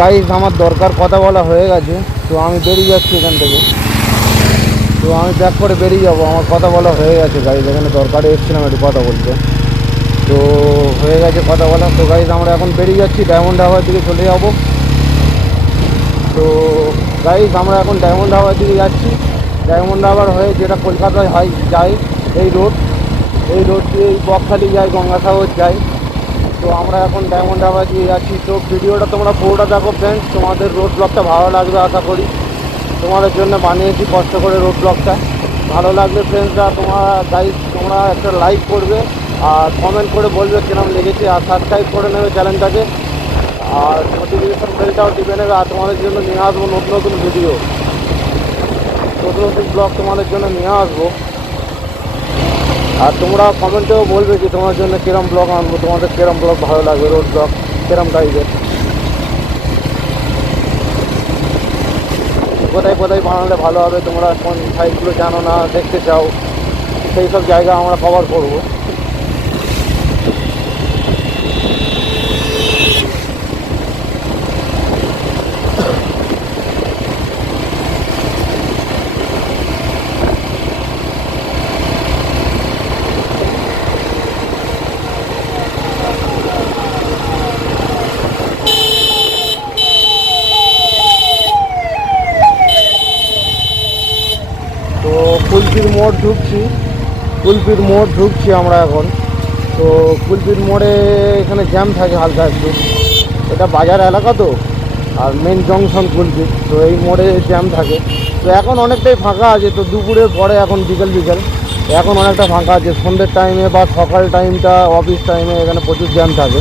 Guys আমার দরকার কথা বলা হয়ে গেছে, তো আমি বেরিয়ে যাচ্ছি এখান থেকে। তো আমি ব্যাক করে বেরিয়ে যাব, আমার কথা বলা হয়ে গেছে গাইজ এখানে দরকারে এসেছিলাম একটু কথা বলতে। তো হয়ে গেছে কথা বলা, তো গাইজ আমরা এখন বেরিয়ে যাচ্ছি ডায়মন্ড হাওয়ার দিকে চলে যাব। তো গাইজ আমরা এখন ডায়মন্ড হাওয়ার দিকে যাচ্ছি। ডায়মন্ড হাওয়ার হয়ে যেটা কলকাতায় হয়, যায়, এই রোড এই রোড দিয়ে এই বকখালি যায়, গঙ্গাসাগর যায়। তো আমরা এখন ডায়মন্ড হাওয়া দিয়ে যাচ্ছি। তো ভিডিওটা তোমরা পুরোটা দেখো ফ্রেন্ডস তোমাদের রোড ব্লগটা ভালো লাগবে আশা করি। তোমাদের জন্য বানিয়েছি কষ্ট করে রোড ব্লগটা ভালো লাগলে ফ্রেন্ডসরা তোমরা গাইজ তোমরা একটা লাইক করবে আর কমেন্ট করে বলবে কিরম লেগেছে আর সাবস্ক্রাইব করে নেবে চ্যানেলটাকে আর নোটিফিকেশন বেলটাও টিপে নেবে আর তোমাদের জন্য নিয়ে আসব নতুন নতুন ভিডিও নতুন নতুন ব্লগ তোমাদের জন্য নিয়ে আসব। আর তোমরা কমেন্টেও বলবে যে তোমার জন্য কিরম ব্লগ আনব, তোমাদের কিরম ব্লগ ভালো লাগবে রোড ব্লগ কিরম টাইপের কোথায় কোথায় বানালে ভালো হবে, তোমরা কোন সাইডগুলো জানো না, দেখতে চাও, সেই সব জায়গা আমরা কভার করব। কুলপির মোড় ঢুকছি। কুলপির মোড় ঢুকছি আমরা এখন। তো কুলপির মোড়ে এখানে জ্যাম থাকে হালকা একটু। এটা বাজার এলাকা তো, আর মেন জংশন কুলপি তো এই মোড়ে জ্যাম থাকে। তো এখন অনেকটাই ফাঁকা আছে। তো দুপুরের পরে এখন বিকেল বিকেল। এখন অনেকটা ফাঁকা আছে। সন্ধ্যের টাইমে বা সকাল টাইমটা অফিস টাইমে এখানে প্রচুর জ্যাম থাকে।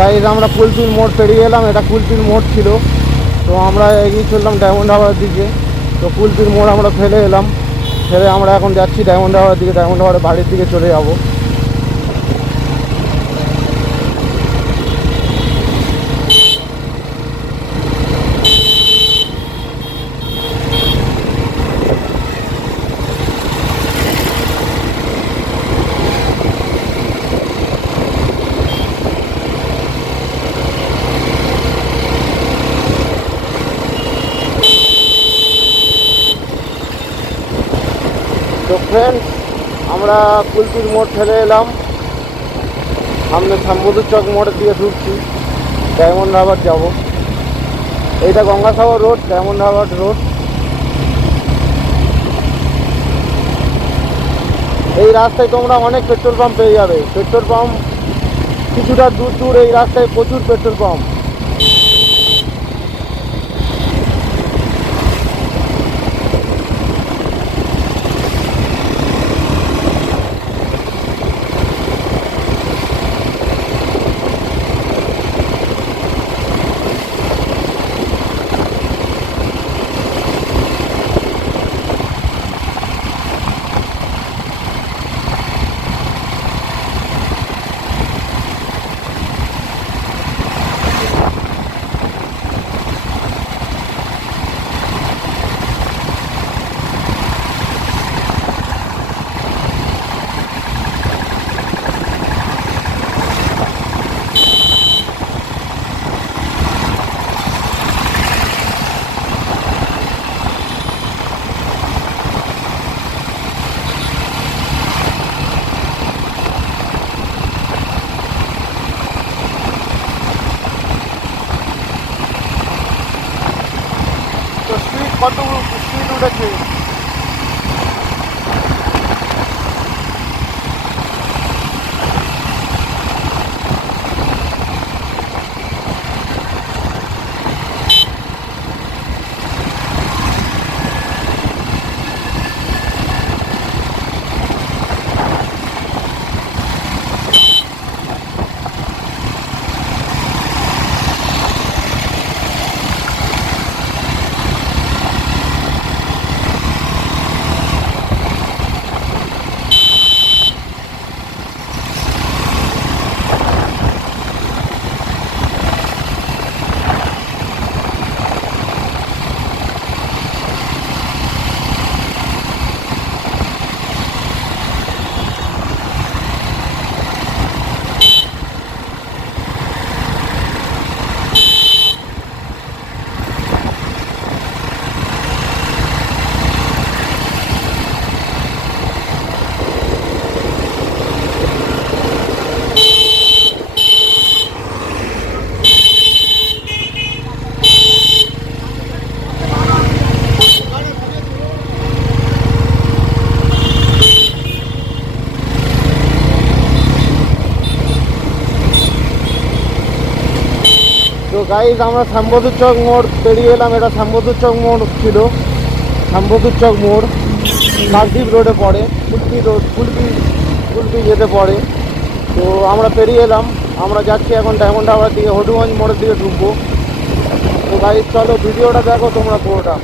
তো গাইজ আমরা কুলপিল মোড় পেরিয়ে এলাম, এটা কুলপিল মোড় ছিল। তো আমরা এগিয়ে চললাম ডায়মন্ড হাওয়ার দিকে। তো কুলপিল মোড় আমরা ফেলে এলাম। ফেলে আমরা এখন যাচ্ছি ডায়মন্ড হাওয়ার দিকে, ডায়মন্ড হাওয়ার বাড়ির দিকে চলে যাব। তো ফ্রেন্ডস আমরা কুলপির মোড় ঠেলে এলাম। সামনে শ্যামবুদুর চক মোড়ের দিকে ঢুকছি। ডায়মন্ড হারবার যাব। এইটা গঙ্গাসাগর রোড, ডায়মন্ড হারবার রোড। এই রাস্তায় তোমরা অনেক পেট্রোল পাম্প পেয়ে যাবে। পেট্রোল পাম্প কিছুটা দূর দূর এই রাস্তায় প্রচুর পেট্রোল পাম্প। তো স্পিড কত স্পিড উঠেছে গাইজ আমরা শ্যামবদুর চক মোড় পেরিয়ে এলাম। এটা শ্যামবদুর চক মোড় ছিল। শ্যামবদুর চক মোড়। কাকদ্বীপ রোডে পড়ে। কুলপি রোড, কুলপি কুলপি যেতে পড়ে। তো আমরা পেরিয়ে এলাম। আমরা যাচ্ছি এখন ডায়মন্ড হাওয়ার দিকে হনুমঞ্জ মোড়ের দিকে ঢুকবো। তো গাইজ চলো, ভিডিওটা দেখো তোমরা পুরোটা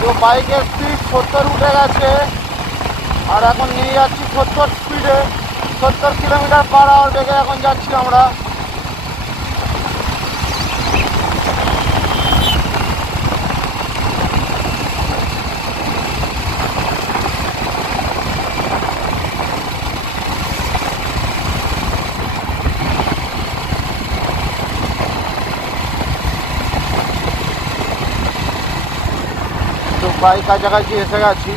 তো বাইকের স্পিড সত্তর উঠে গেছে। আর এখন নিয়ে যাচ্ছি সত্তর স্পিডে সত্তর কিলোমিটার পার আওয়ার বেগে এখন যাচ্ছি আমরা। প্রায় কাছাকাছি এসে গেছি।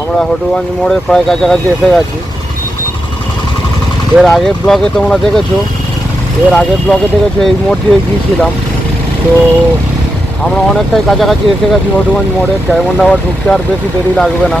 আমরা হটুগঞ্জ মোড়ে প্রায় কাছাকাছি এসে গেছি। এর আগের ব্লগে তোমরা দেখেছ। এর আগের ব্লগে দেখেছ, এই মোড় দিয়ে গিয়েছিলাম। তো আমরা অনেকটাই কাছাকাছি এসে গেছি হটুগঞ্জ মোড়ে। ডায়মন্ড হাওয়া ঢুকতে আর বেশি দেরি লাগবে না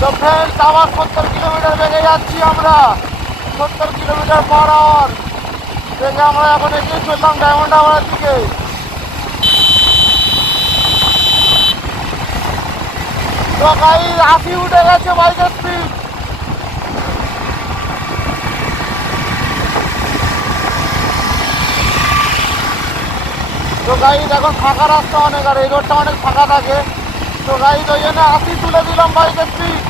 তো ফ্রেন্ডস আবার সত্তর কিলোমিটার বেগে যাচ্ছি আমরা। সত্তর কিলোমিটার পার আওয়ার বেগে আমরা এখন এগিয়ে চললাম ডায়মন্ড হাওয়ার দিকে। তো আশি উঠে গেছে বাইকের স্পিড তো গাড়ি এখন ফাঁকা রাস্তা অনেক, আর এই রোডটা অনেক ফাঁকা থাকে। তো গাড়ি ওই জন্য আশি তুলে দিলাম বাইকের স্পিড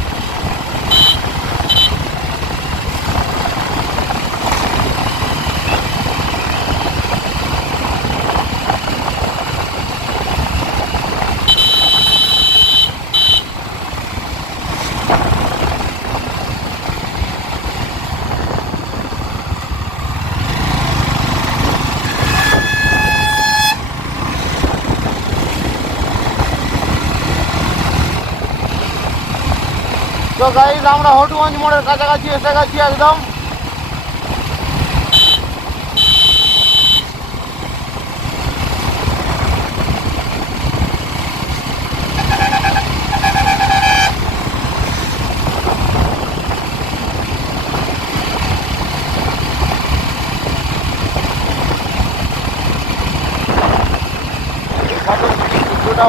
তো গাইজ আমরা হটুগঞ্জ মোড়ের কাছাকাছি এসে গেছি একদম দুটা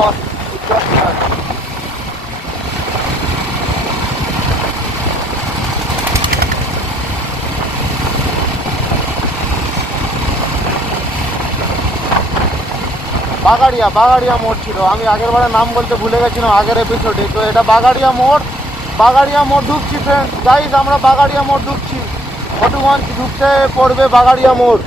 বাগাড়িয়া বাগাড়িয়া মোড় ছিল। আমি আগের বারে নাম বলতে ভুলে গেছিলাম, আগের এপিসোডে তো এটা বাগাড়িয়া মোড়। বাগাড়িয়া মোড় ঢুকছি ফ্রেন্ড গাইজ আমরা বাগাড়িয়া মোড় ঢুকছি। ফটুগঞ্জ ঢুকতে পড়বে বাগাড়িয়া মোড়।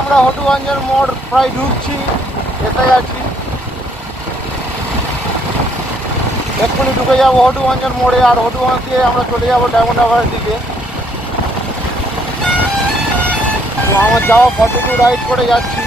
আমরা হটুগঞ্জের মোড় প্রায় ঢুকছি। এতে যাচ্ছি এক্ষুনি ঢুকে যাব হটুগঞ্জের মোড়ে, আর হটুগঞ্জ দিয়ে আমরা চলে যাব ডায়মন্ড হারবারের দিকে। আমার যাওয়া ফটো টু রাইড করে যাচ্ছি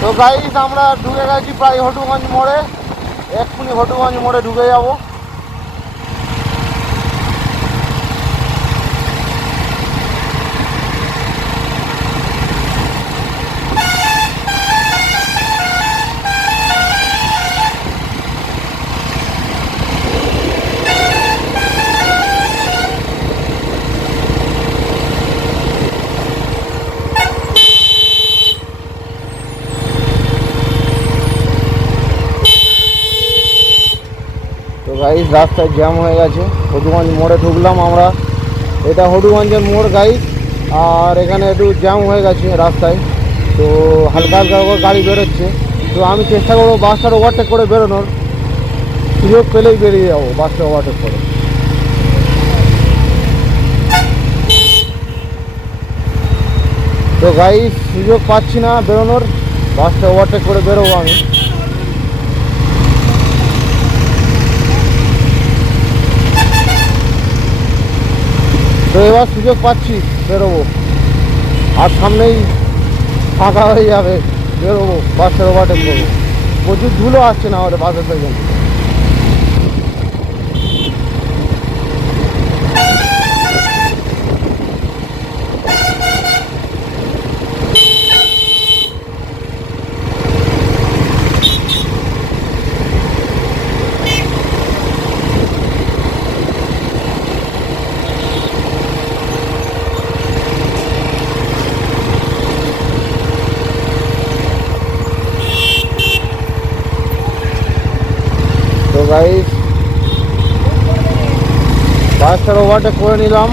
তো গাইজ আমরা ঢুকে গেছি প্রায় হটুগঞ্জ মোড়ে। এক্ষুনি হটুগঞ্জ মোড়ে ঢুকে যাব। গাইজ রাস্তায় জ্যাম হয়ে গেছে। হটুগঞ্জ মোড়ে ঢুকলাম আমরা। এটা হটুগঞ্জের মোড় গাইজ আর এখানে একটু জ্যাম হয়ে গেছে রাস্তায়। তো হালকা হালকা করে গাড়ি বেরোচ্ছে। তো আমি চেষ্টা করব বাসটার ওভারটেক করে বেরোনোর। সুযোগ পেলেই বেরিয়ে যাব বাসটা ওভারটেক করে। তো গাড়ি সুযোগ পাচ্ছি না বেরোনোর। বাসটা ওভারটেক করে বেরোবো আমি। তো এবার সুযোগ পাচ্ছি, বেরোবো। আর সামনেই ফাঁকা হয়ে যাবে, বেরোবো, বাসের ওভারটেক করব। প্রচুর ধুলো আসছে না আমাদের বাসের থেকে গাইস বাসটার ওভারটেক করে নিলাম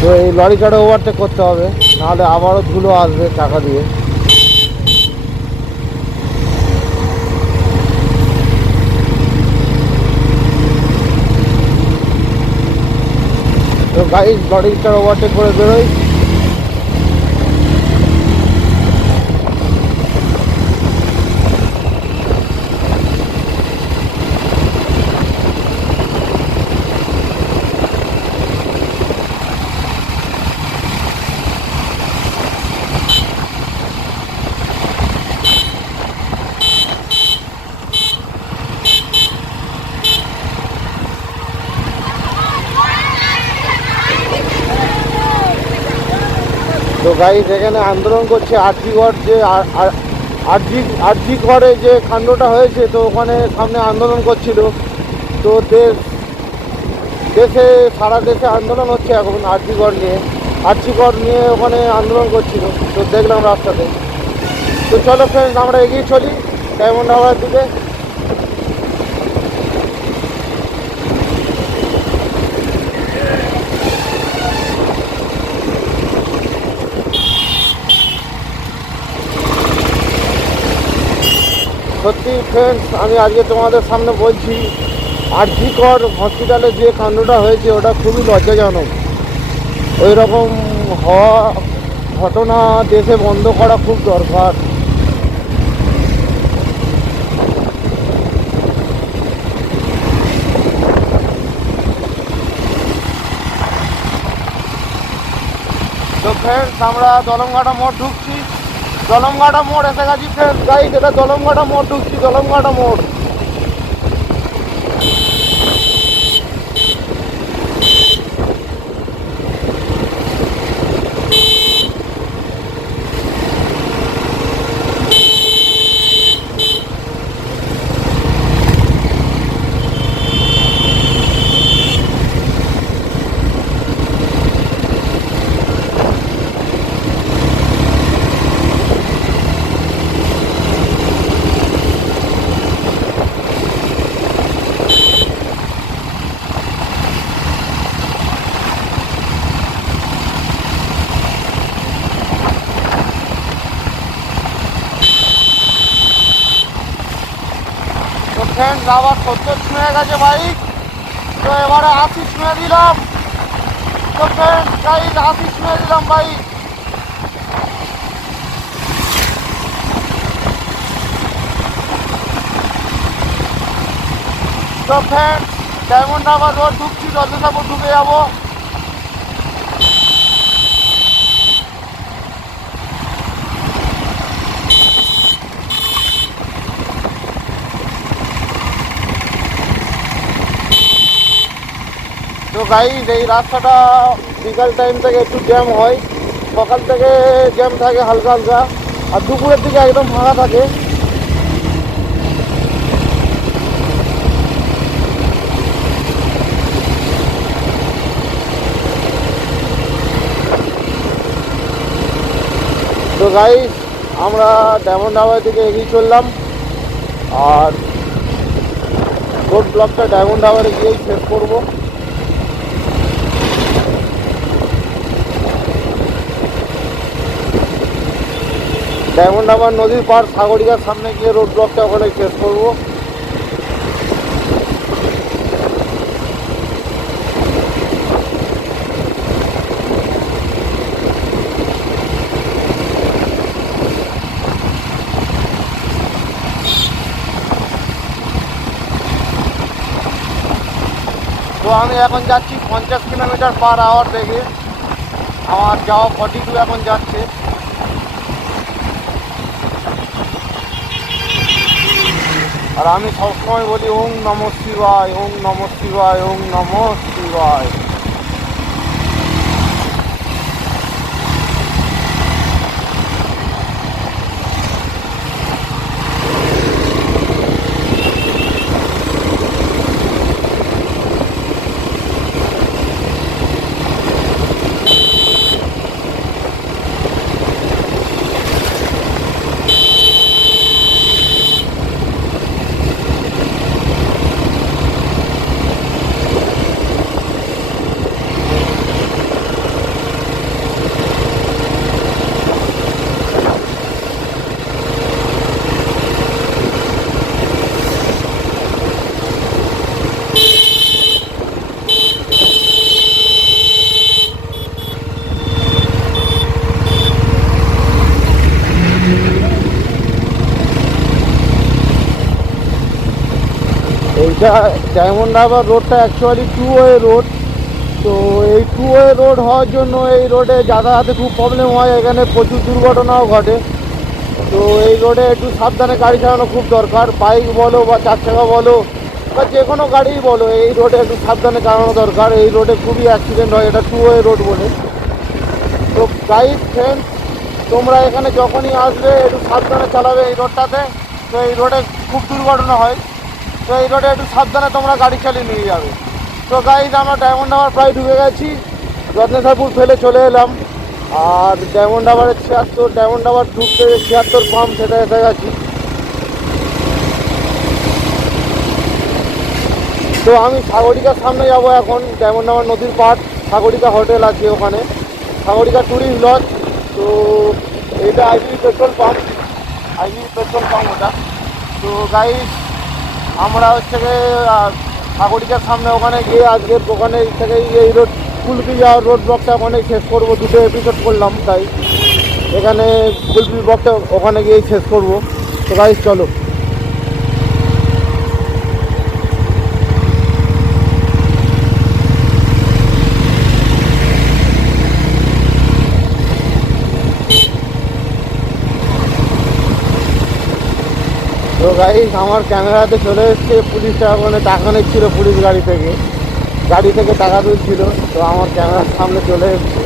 তো এই লরিটারে ওভারটেক করতে হবে, নাহলে আবারও ধুলো আসবে টাকা দিয়ে। তো গাড়ি লরিটার ওভারটেক করে বেরোয় তো গাইজ এখানে আন্দোলন করছে আরজিগড় যে আর- আর- আরজি আরজিগড়ে যে কাণ্ডটা হয়েছে, তো ওখানে সামনে আন্দোলন করছিল। তো দেশ, দেশে, সারা দেশে আন্দোলন হচ্ছে এখন আরজিগড় নিয়ে। আরজিগড় নিয়ে ওখানে আন্দোলন করছিল, তো দেখলাম রাস্তাতে। তো চলো ফ্রেন্ডস আমরা এগিয়ে চলি। ডায়মন্ড হাওয়ার দিকে সত্যি ফ্রেন্ডস আমি আজকে তোমাদের সামনে বলছি, আরজিকর হসপিটালে যে কাণ্ডটা হয়েছে, ওটা খুবই লজ্জাজনক। ওই রকম হওয়া ঘটনা দেশে বন্ধ করা খুব দরকার। তো ফ্রেন্ডস আমরা দলংঘাটা মোড় ঢুকছি। দলমঘাটা মোড় এসে গেছি ফ্রেন্ড গাইড এটা জলমঘাটা মোড় ঢুকছি জলমঘাটা মোড়। ফ্রেন্ডস আবার সত্তর ছুঁয়ে গেছে বাইক তো এবারে আশি ছুঁয়ে দিলাম। তো ফ্রেন্ড গাইড আশি ছুঁয়ে দিলাম বাইক তো ফ্রেন্ড ডায়মন্ড আবার রোড ঢুকছি রজসাপুর ঢুকে যাব। তো গাইজ এই রাস্তাটা বিকাল টাইম থেকে একটু জ্যাম হয়। সকাল থেকে জ্যাম থাকে হালকা হালকা। আর দুপুরের দিকে একদম ফাঁকা থাকে। তো গাইজ আমরা ডায়মন্ড হাওয়ার দিকে এগিয়ে চললাম। আর রোড ব্লকটা ডায়মন্ড হাওয়ারে গিয়েই শেষ করব। ডায়মন্ড হাবার নদীর পার সাগরিকার সামনে গিয়ে রোড ব্লকটা ওখানে শেষ করব। তো আমি এখন যাচ্ছি পঞ্চাশ কিলোমিটার পার আওয়ার দেখে। আমার যাওয়া ফর্টি টু এখন যাচ্ছে। আর আমি সবসময় বলি ওং নম শিবায় ওং নম শিবায় ওং নম শিবায়। ডায়মন্ড হারবার রোডটা অ্যাকচুয়ালি টু ওয়ে রোড তো এই টু ওয়ে রোড হওয়ার জন্য এই রোডে যাতায়াতে খুব প্রবলেম হয়, এখানে প্রচুর দুর্ঘটনাও ঘটে। তো এই রোডে একটু সাবধানে গাড়ি চালানো খুব দরকার বাইক বলো বা চার চাকা বলো বা যে কোনো গাড়িই বলো, এই রোডে একটু সাবধানে চালানো দরকার। এই রোডে খুবই অ্যাক্সিডেন্ট হয়, এটা টু ওয়ে রোড বলে। তো গাইড ফ্রেন্ড তোমরা এখানে যখনই আসবে, একটু সাবধানে চালাবে এই রোডটাতে তো এই রোডে খুব দুর্ঘটনা হয়। তো এই রোডে একটু সাবধানে তোমরা গাড়ি চালিয়ে নিয়ে যাবে। তো গাইজ আমরা ডায়মন্ড হাবার প্রায় ঢুকে গেছি। রত্নেশ্বরপুর ফেলে চলে এলাম। আর ডায়মন্ড হাবারের ছিয়াত্তর ডায়মন্ড হাবার ঢুকতে ছিয়াত্তর পাম্প সেটা এসে গেছি। তো আমি সাগরিকার সামনে যাব এখন ডায়মন্ড হাবার নদীর পাড়। সাগরিকা হোটেল আছে ওখানে। সাগরিকা ট্যুরিস্ট লজ তো এটা IB petrol pump IB petrol pump ওটা। তো গাইজ আমরা হচ্ছে সাগরিকার সামনে ওখানে গিয়ে আজকের দোকানে থেকে এই রোড কুলপি যাওয়ার রোড ব্লকটা ওখানে শেষ করব, দুটো এপিসোড করলাম তাই। এখানে কুলপি ব্লকটা ওখানে গিয়েই শেষ করব। তো চলো। তো গাইজ আমার ক্যামেরাতে চলে এসছে পুলিশটা মানে টাকা নিচ্ছিল পুলিশ গাড়ি থেকে। গাড়ি থেকে টাকা তুলছিল, তো আমার ক্যামেরার সামনে চলে এসছে।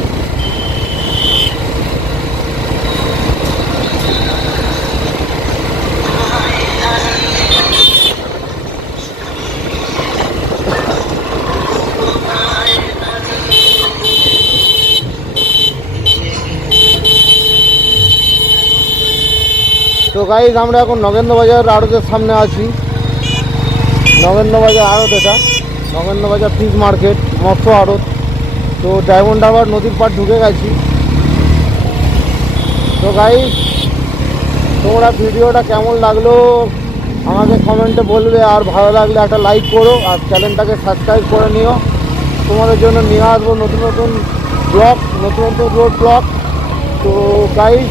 তো গাইজ আমরা এখন নগেন্দ্রবাজার আড়তের সামনে আছি। নগেন্দ্রবাজার আড়ত এটা। নগেন্দ্রবাজার ফিশ মার্কেট মৎস্য আড়ত। তো ডায়মন্ড আবার নদীর পাড় ঢুকে গেছি। তো গাইজ তোমরা ভিডিওটা কেমন লাগল আমাকে কমেন্টে বলবে। আর ভালো লাগলে একটা লাইক করো আর চ্যানেলটাকে সাবস্ক্রাইব করে নিও। তোমাদের জন্য নিয়ে আসব নতুন নতুন ব্লগ নতুন নতুন রোড ব্লগ তো গাইজ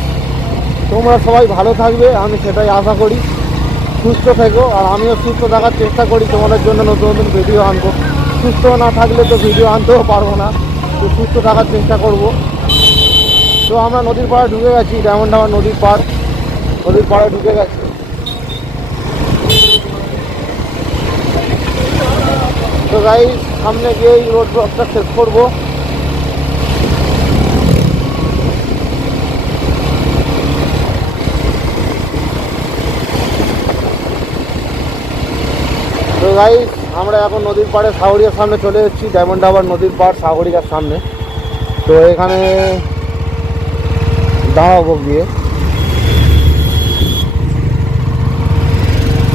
তোমরা সবাই ভালো থাকবে, আমি সেটাই আশা করি। সুস্থ থেকো, আর আমিও সুস্থ থাকার চেষ্টা করি, তোমাদের জন্য নতুন নতুন ভিডিও আনব। সুস্থ না থাকলে তো ভিডিও আনতেও পারব না, তো সুস্থ থাকার চেষ্টা করব। তো আমরা নদীর পাড়ে ঢুকে গেছি, ডায়মন্ড হাওয়ার নদীর পাড়। নদীর পাড়ে ঢুকে গেছি। তো গাই সামনে গিয়ে এই রোড ব্লকটা শেষ করব। তো ভাই আমরা এখন নদীর পাড়ে সাগরিকার সামনে চলে এসেছি ডায়মন্ড হাবার নদীর পাড় সাগরিকার সামনে। তো এখানে দাঁড়াবো গিয়ে।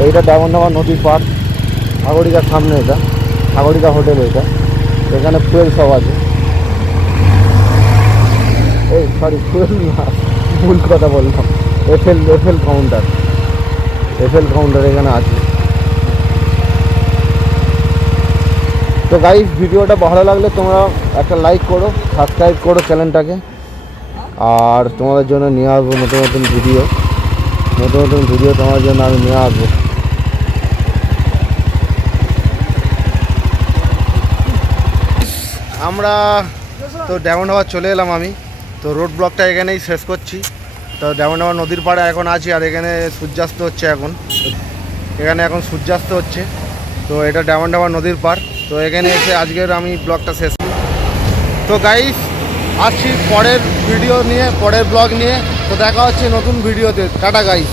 এইটা ডায়মন্ড হাবার নদীর পাড় সাগরিকার সামনে এটা সাগরিকা হোটেল এটা। এখানে ফুয়েল সব আছে। এই সরি ফুয়েল না, ভুল কথা বললাম। FL FL counter FL counter এখানে আছে। তো গাইজ ভিডিওটা ভালো লাগলে তোমরা একটা লাইক করো সাবস্ক্রাইব করো চ্যানেলটাকে আর তোমাদের জন্য নিয়ে আসব নতুন নতুন ভিডিও নতুন নতুন ভিডিও তোমার জন্য আমি নিয়ে আসব। আমরা তো ডায়মন্ড হাওয়া চলে এলাম আমি। তো রোড ব্লকটা এখানেই শেষ করছি। তো ডায়মন্ড হাওয়া নদীর পাড়ে এখন আছি, আর এখানে সূর্যাস্ত হচ্ছে এখন। এখানে এখন সূর্যাস্ত হচ্ছে। তো এটা ডায়মন্ড নদীর পাড়। তো এখানে এসে আজকের আমি ব্লগটা শেষ তো গাইস আসছি পরের ভিডিও নিয়ে, পরের ব্লগ নিয়ে। তো দেখা হচ্ছে নতুন ভিডিওতে টাটা গাইস